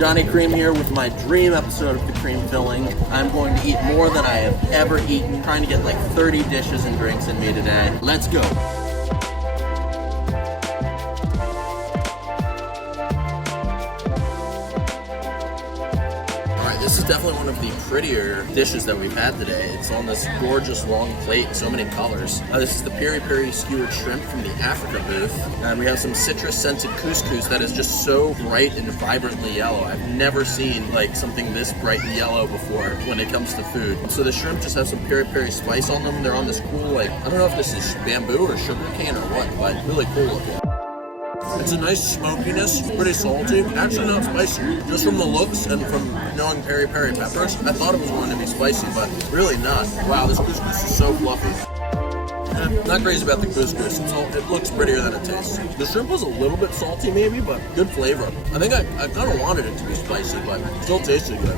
Johnny Cream here with my dream episode of the cream filling. I'm going to eat more than I have ever eaten, trying to get like 30 dishes and drinks in me today. Let's go. This is definitely one of the prettier dishes that we've had today. It's on this gorgeous long plate, so many colors. This is the peri peri skewered shrimp from the Africa booth. And we have some citrus scented couscous that is just so bright and vibrantly yellow. I've never seen like something this bright and yellow before when it comes to food. So the shrimp just have some peri peri spice on them. They're on this cool, like, I don't know if this is bamboo or sugar cane or what, but really cool looking. It's a nice smokiness, pretty salty, actually not spicy. Just from the looks and from knowing peri peri peppers, I thought it was going to be spicy, but really not. Wow, this couscous is so fluffy. Not crazy about the couscous, it looks prettier than it tastes. The shrimp was a little bit salty maybe, but good flavor. I think I kind of wanted it to be spicy, but it still tasted good.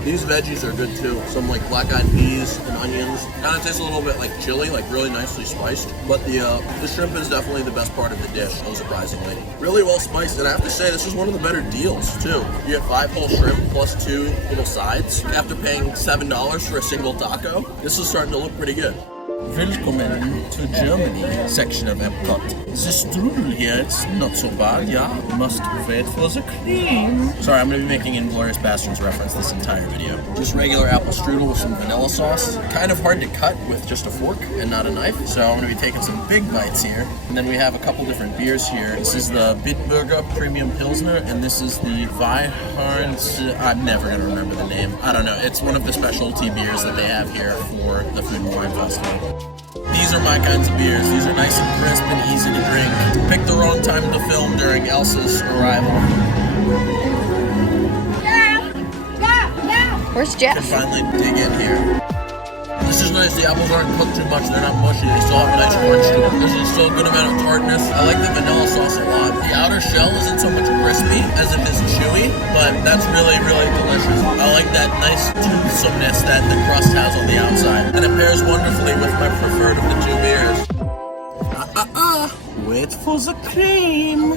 These veggies are good too. Some like black-eyed peas and onions. Kind of tastes a little bit like chili, like really nicely spiced. But the shrimp is definitely the best part of the dish, unsurprisingly. Really well spiced, and I have to say this is one of the better deals too. You get 5 whole shrimp plus 2 little sides. After paying $7 for a single taco, this is starting to look pretty good. Willkommen to Germany section of Epcot. The strudel here, it's not so bad, yeah. Must wait for the cream. Sorry, I'm going to be making Inglourious Basterds reference this entire video. Just regular apple strudel with some vanilla sauce. Kind of hard to cut with just a fork and not a knife, so I'm going to be taking some big bites here. And then we have a couple different beers here. This is the Bitburger Premium Pilsner, and this is the Weihorns. I'm never going to remember the name. I don't know. It's one of the specialty beers that they have here for the Food and Wine Festival. These are my kinds of beers. These are nice and crisp and easy to drink. Picked the wrong time to film during Elsa's arrival. Where's Jeff? Can finally dig in here. This is nice. The apples aren't cooked too much. They're not mushy. They still have a nice crunch to them. There's still a good amount of tartness. I like the vanilla sauce a lot. The outer shell isn't so much crispy as it is chewy, but that's really, really delicious. I like that nice toothsomeness that the crust has on the outside. And it pairs wonderfully with my preferred of the 2 beers. Wait for the cream.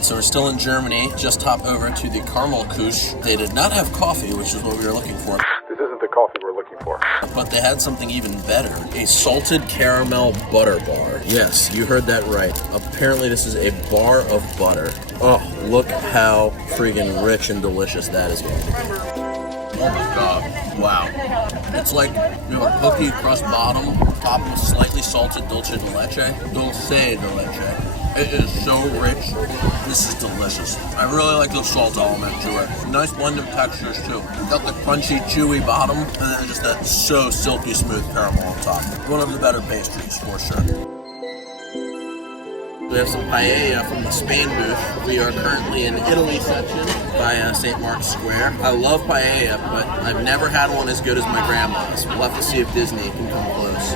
So we're still in Germany. Just hop over to the Caramel Kusch. They did not have coffee, which is what we were looking for. This isn't the coffee we're looking for. But they had something even better. A salted caramel butter bar. Yes, you heard that right. Apparently this is a bar of butter. Oh, look how freaking rich and delicious that is going to be. Oh my god. Wow. It's like, you know, a cookie crust bottom, topped with slightly salted dulce de leche. Dulce de leche. It is so rich. This is delicious. I really like the salt element to it. Nice blend of textures too. Got the crunchy, chewy bottom, and then just that so silky smooth caramel on top. One of the better pastries for sure. We have some paella from the Spain booth. We are currently in Italy section by St. Mark's Square. I love paella, but I've never had one as good as my grandma's. We'll have to see if Disney can come close.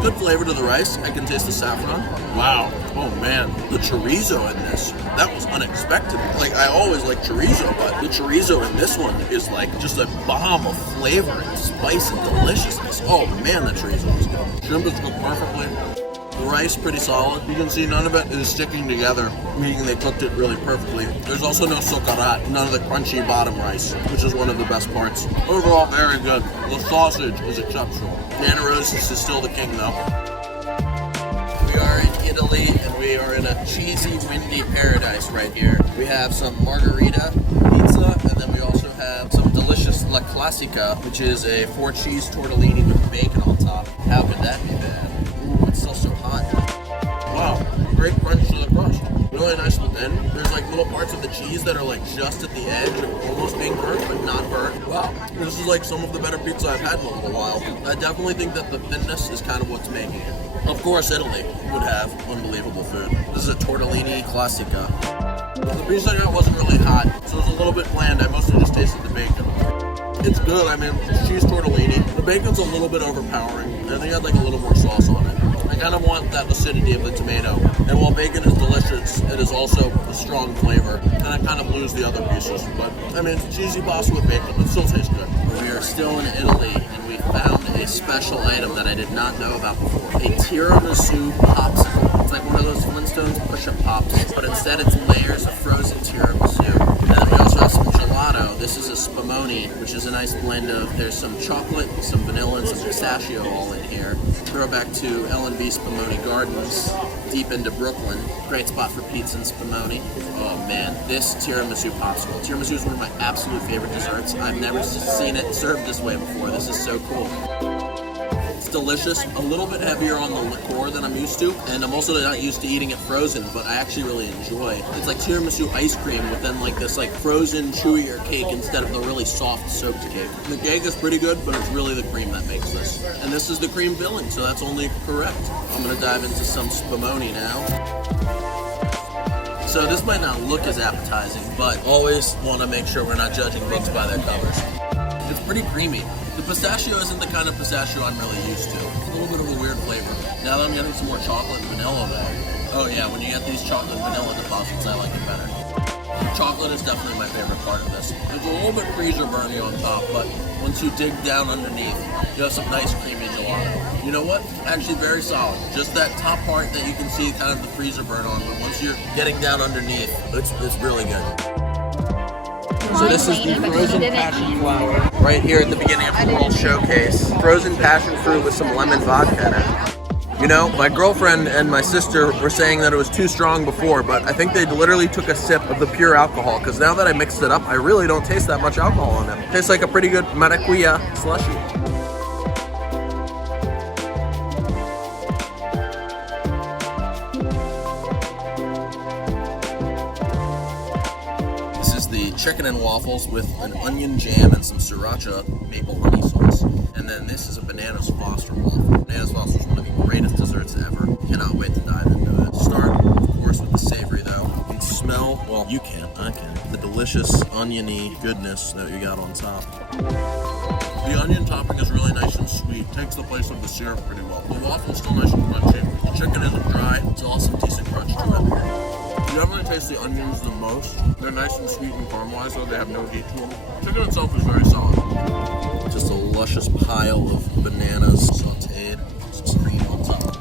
Good flavor to the rice. I can taste the saffron. Wow. Oh man. The chorizo in this, that was unexpected. Like, I always like chorizo, but the chorizo in this one is like just a bomb of flavor and spice and deliciousness. Oh man, the chorizo is good. Shrimp is cooked perfectly. The rice, pretty solid. You can see none of it is sticking together, meaning they cooked it really perfectly. There's also no socarat, none of the crunchy bottom rice, which is one of the best parts. Overall, very good. The sausage is exceptional. Nana Roses is still the king, though. We are in Italy, and we are in a cheesy, windy paradise right here. We have some margarita pizza, and then we also have some delicious La Classica, which is a 4-cheese tortellini with bacon on top. How could that be bad? Ooh, it's still so hot. Wow, great crunch to the crust. Really nice and thin. There's like little parts of the cheese that are like just at the edge of almost being burnt, but not burnt. Wow, this is like some of the better pizza I've had in a little while. I definitely think that the thinness is kind of what's making it. Of course, Italy would have unbelievable food. This is a tortellini classica. The pizza I got wasn't really hot, so it was a little bit bland. I mostly just tasted the bacon. It's good. I mean, it's cheese tortellini. The bacon's a little bit overpowering. I think I'd like a little more sauce on it. I kind of want that acidity of the tomato. And while bacon is delicious, it is also a strong flavor. And I kind of lose the other pieces. But, I mean, it's cheesy pasta with bacon. It still tastes good. We are still in Italy, and we found a special item that I did not know about before. A tiramisu popsicle. It's like one of those Flintstones push-up pops, but instead it's layers of frozen tiramisu. And then we also have some spumoni, which is a nice blend of, there's some chocolate, some vanilla, and some pistachio all in here. Throwback to L&B Spumoni Gardens, deep into Brooklyn. Great spot for pizza and spumoni. Oh man, this tiramisu popsicle. Tiramisu is one of my absolute favorite desserts. I've never seen it served this way before. This is so cool. It's delicious, a little bit heavier on the liqueur than I'm used to, and I'm also not used to eating it frozen, but I actually really enjoy. It's like tiramisu ice cream with then like this like frozen, chewier cake instead of the really soft soaked cake. The cake is pretty good, but it's really the cream that makes this. And this is the cream filling, so that's only correct. I'm gonna dive into some spumoni now. So this might not look as appetizing, but always want to make sure we're not judging books by their covers. It's pretty creamy. The pistachio isn't the kind of pistachio I'm really used to. It's a little bit of a weird flavor. Now that I'm getting some more chocolate and vanilla though, oh yeah, when you get these chocolate and vanilla deposits, I like it better. Chocolate is definitely my favorite part of this. It's a little bit freezer burny on top, but once you dig down underneath, you have some nice creamy gelato. You know what? Actually very solid. Just that top part that you can see kind of the freezer burn on, but once you're getting down underneath, it's really good. So this is the frozen passion flower right here at the beginning of the World Showcase. Frozen passion fruit with some lemon vodka in it. You know, my girlfriend and my sister were saying that it was too strong before, but I think they literally took a sip of the pure alcohol, because now that I mixed it up, I really don't taste that much alcohol in it. Tastes like a pretty good maracuya slushy. Chicken and waffles with an onion jam and some sriracha maple honey sauce. And then this is a Bananas Foster Waffle. Bananas Foster is one of the greatest desserts ever. Cannot wait to dive into it. Start, of course, with the savory though. You can smell, well, you can, I can, the delicious oniony goodness that you got on top. The onion topping is really nice and sweet. Takes the place of the syrup pretty well. The waffle's still nice and crunchy. The chicken isn't dry. It's also some decent crunch to it. You definitely taste the onions the most. They're nice and sweet and caramelized, so they have no heat to them. Chicken itself is very solid. Just a luscious pile of bananas sauteed, some cream on top.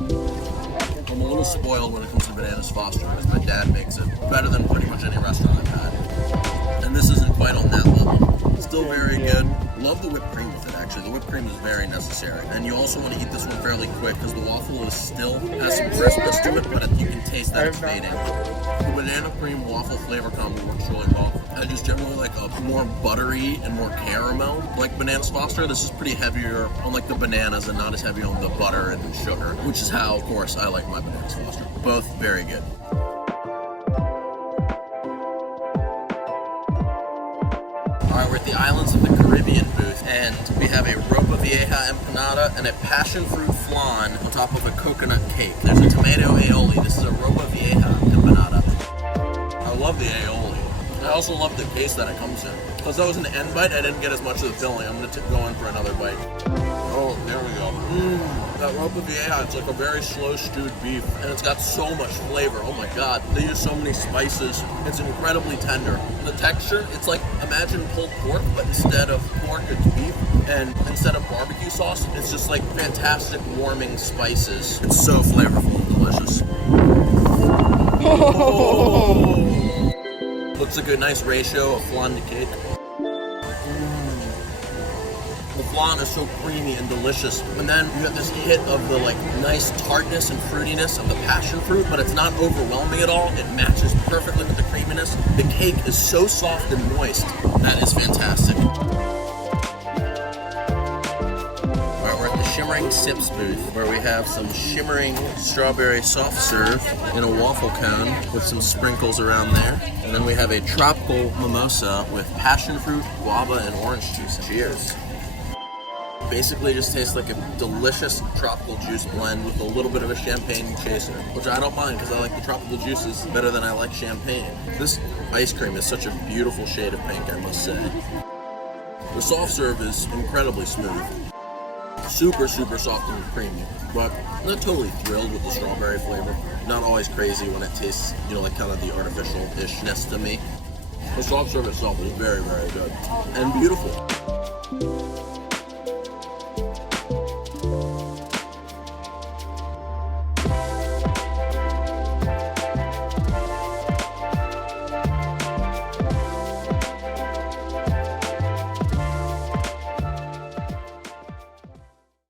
I'm a little spoiled when it comes to Bananas Foster because my dad makes it better than pretty much any restaurant I've had. And this isn't quite on that level. Still very good. Love the whipped cream with it, actually. The whipped cream is very necessary. And you also want to eat this one fairly quick because the waffle is still has some crispness to it, but you can taste that it's fading. The banana cream waffle flavor combo works really well. I just generally like a more buttery and more caramel. Like Bananas Foster, this is pretty heavier on like the bananas and not as heavy on the butter and sugar, which is how, of course, I like my Bananas Foster. Both very good. Alright, we're at the Islands of the Caribbean booth, and we have a ropa vieja empanada and a passion fruit flan on top of a coconut cake. There's a tomato aioli. This is a ropa vieja empanada. I love the aioli. I also love the taste that it comes in. Because that was an end bite, I didn't get as much of the filling. I'm going to go in for another bite. Oh, there we go. That ropa vieja, it's like a very slow stewed beef, and it's got so much flavor. Oh my god, they use so many spices. It's incredibly tender. The texture, it's like, imagine pulled pork, but instead of pork, it's beef, and instead of barbecue sauce, it's just like fantastic warming spices. It's so flavorful and delicious. Oh. Looks like a nice ratio of flan to cake. The flan is so creamy and delicious, and then you have this hit of the like nice tartness and fruitiness of the passion fruit, but it's not overwhelming at all. It matches perfectly with the creaminess. The cake is so soft and moist. That is fantastic. Alright, we're at the Shimmering Sips booth, where we have some shimmering strawberry soft serve in a waffle cone with some sprinkles around there. And then we have a tropical mimosa with passion fruit, guava, and orange juice. Cheers. Basically just tastes like a delicious tropical juice blend with a little bit of a champagne chaser, which I don't mind because I like the tropical juices better than I like champagne. This ice cream is such a beautiful shade of pink, I must say. The soft serve is incredibly smooth. Super, super soft and creamy, but I'm not totally thrilled with the strawberry flavor. Not always crazy when it tastes, you know, like kind of the artificial-ishness to me. The soft serve itself is very, very good and beautiful.